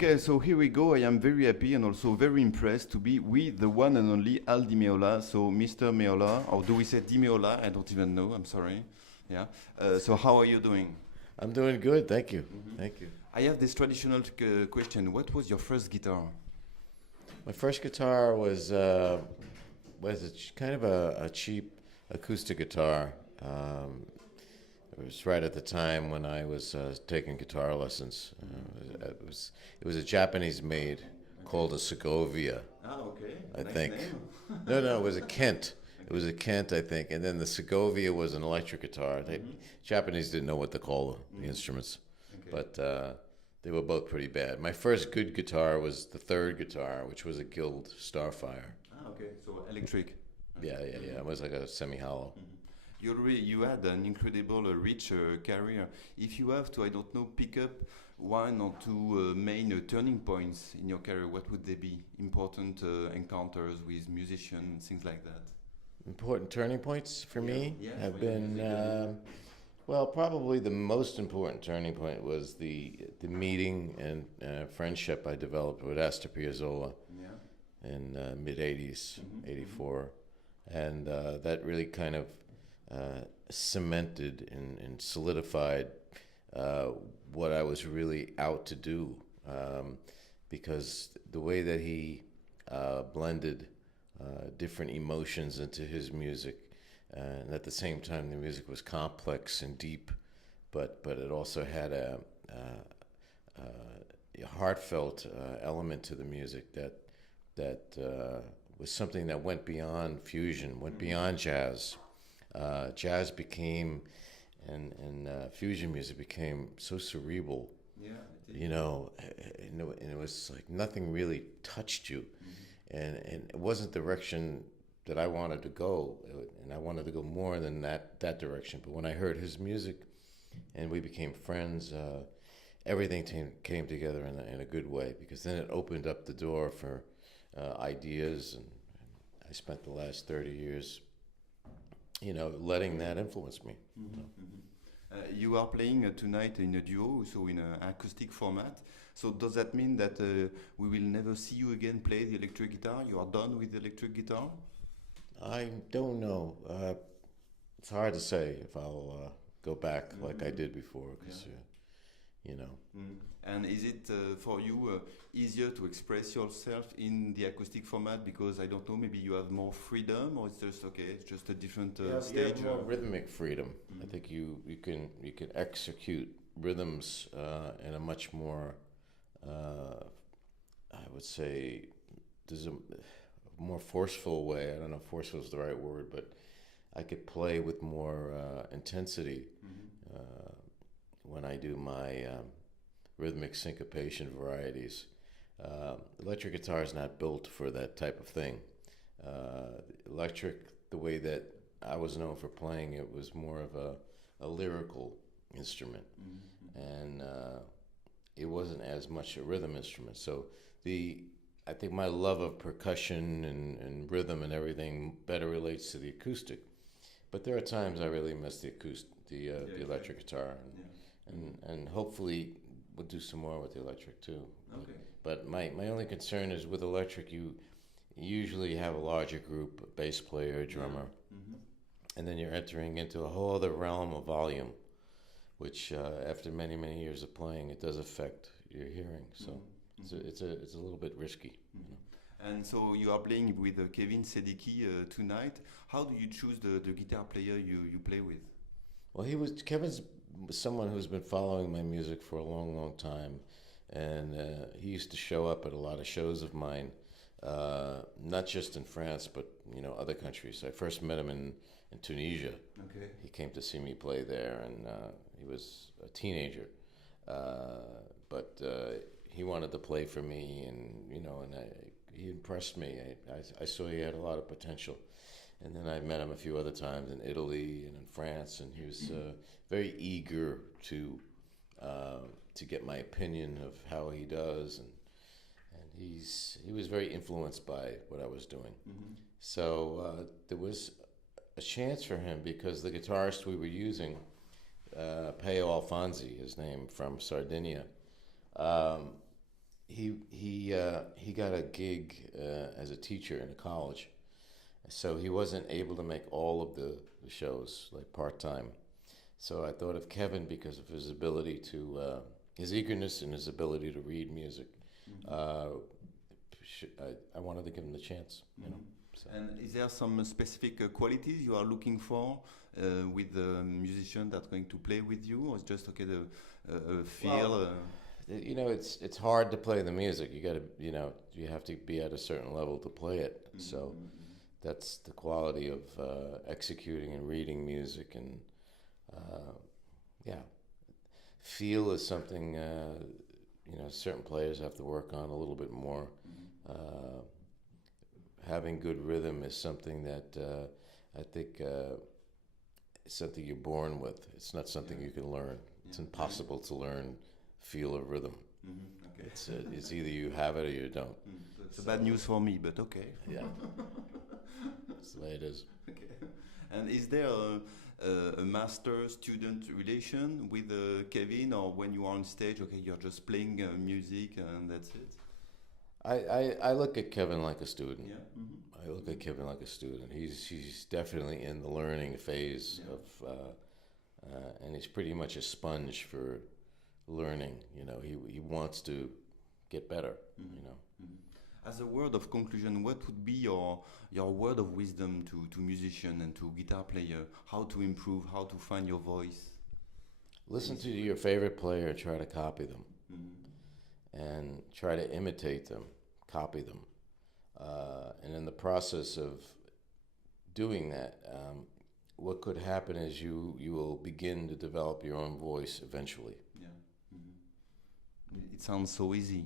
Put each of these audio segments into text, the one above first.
Okay, so here we go. I am very happy and also very impressed to be with the one and only Al Di Meola. So, Mr. Meola, or do we say Di Meola? I don't even know. I'm sorry. Yeah. So, how are you doing? I'm doing good, thank you. Thank you. I have this traditional question. What was your first guitar? My first guitar was kind of a cheap acoustic guitar. It was right at the time when I was taking guitar lessons. It was a Japanese made called a Segovia. Oh, okay. I Nice think. name. No, it was a Kent. It was a Kent, I think, and then the Segovia was an electric guitar. Japanese didn't know what to call the instruments, Okay. but they were both pretty bad. My first good guitar was the third guitar, which was a Guild Starfire. Ah, okay. So electric. Yeah. It was like a semi-hollow. You had an incredible, rich career. If you have to, I don't know, pick up one or two main turning points in your career, what would they be? Important encounters with musicians, things like that. Important turning points for me Yeah, have for you been, musically. well, probably the most important turning point was the meeting and friendship I developed with Astor Piazzolla Yeah. in mid-'80s, 84. And that really kind of cemented and solidified what I was really out to do, because the way that he blended different emotions into his music, and at the same time the music was complex and deep, but it also had a heartfelt element to the music that was something that went beyond fusion, went beyond jazz. Jazz became, and fusion music became so cerebral. Yeah. You know, and it was like nothing really touched you, and it wasn't the direction that I wanted to go, and I wanted to go more than that direction. But when I heard his music, and we became friends, everything came together in a good way, because then it opened up the door for ideas I spent the last 30 years, letting that influence me. You are playing tonight in a duo, so in an acoustic format. So does that mean that we will never see you again play the electric guitar? You are done with the electric guitar? I don't know. It's hard to say if I'll go back like I did before, because, And is it for you easier to express yourself in the acoustic format because, I don't know, maybe you have more freedom, or it's just okay, it's just a different stage? You have more rhythmic freedom. I think you can execute rhythms in a much more, I would say, there's a more forceful way. I don't know if forceful is the right word, but I could play with more intensity when I do my rhythmic syncopation varieties. Electric guitar is not built for that type of thing. Electric, the way that I was known for playing it, was more of a lyrical instrument, and it wasn't as much a rhythm instrument. So I think my love of percussion and rhythm and everything better relates to the acoustic. But there are times I really miss the electric guitar, and hopefully we'll do some more with the electric too. Okay. But my only concern is with electric, you usually have a larger group, a bass player, a drummer, and then you're entering into a whole other realm of volume, which after many, many years of playing, it does affect your hearing. So it's a little bit risky. And so you are playing with Kevin Seddiki tonight. How do you choose the guitar player you play with? Well, Kevin's someone who's been following my music for a long, long time, and he used to show up at a lot of shows of mine, not just in France, but other countries. I first met him in Tunisia. Okay. He came to see me play there, and he was a teenager, but he wanted to play for me, and he impressed me. I saw he had a lot of potential. And then I met him a few other times in Italy and in France, and he was very eager to get my opinion of how he does, and he was very influenced by what I was doing. So there was a chance for him, because the guitarist we were using, Peo Alfonsi, his name, from Sardinia, he got a gig as a teacher in a college. So he wasn't able to make all of the shows, like part-time. So I thought of Kevin because of his ability to, his eagerness and his ability to read music. I wanted to give him the chance, So. And is there some specific qualities you are looking for with the musician that's going to play with you, or it's just okay the feel? Well, it's hard to play the music. You got to, you have to be at a certain level to play it. So. That's the quality of executing and reading music, and feel is something certain players have to work on a little bit more. Having good rhythm is something that I think is something you're born with. It's not something you can learn. It's impossible to learn feel of rhythm. Okay. It's either you have it or you don't. So it's bad news for me, but okay. Yeah. That's the way it is. Okay. And is there a master-student relation with Kevin, or when you are on stage, okay, you're just playing music and that's it? I look at Kevin like a student. Yeah. I look at Kevin like a student. He's definitely in the learning phase of, and he's pretty much a sponge for learning. He wants to get better. As a word of conclusion, what would be your word of wisdom to musician and to guitar player? How to improve? How to find your voice? Listen to your favorite player. Try to copy them, and try to imitate them. Copy them, and in the process of doing that, what could happen is you will begin to develop your own voice eventually. Yeah. It sounds so easy.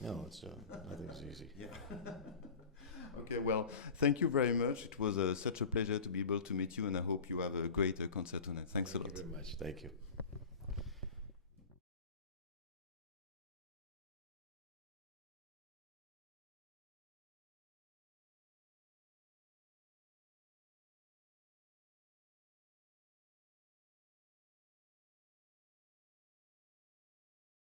No, it's nothing's easy. Yeah. Okay, well, thank you very much. It was such a pleasure to be able to meet you, and I hope you have a great concert tonight. Thanks a lot. Thank you very much. Thank you.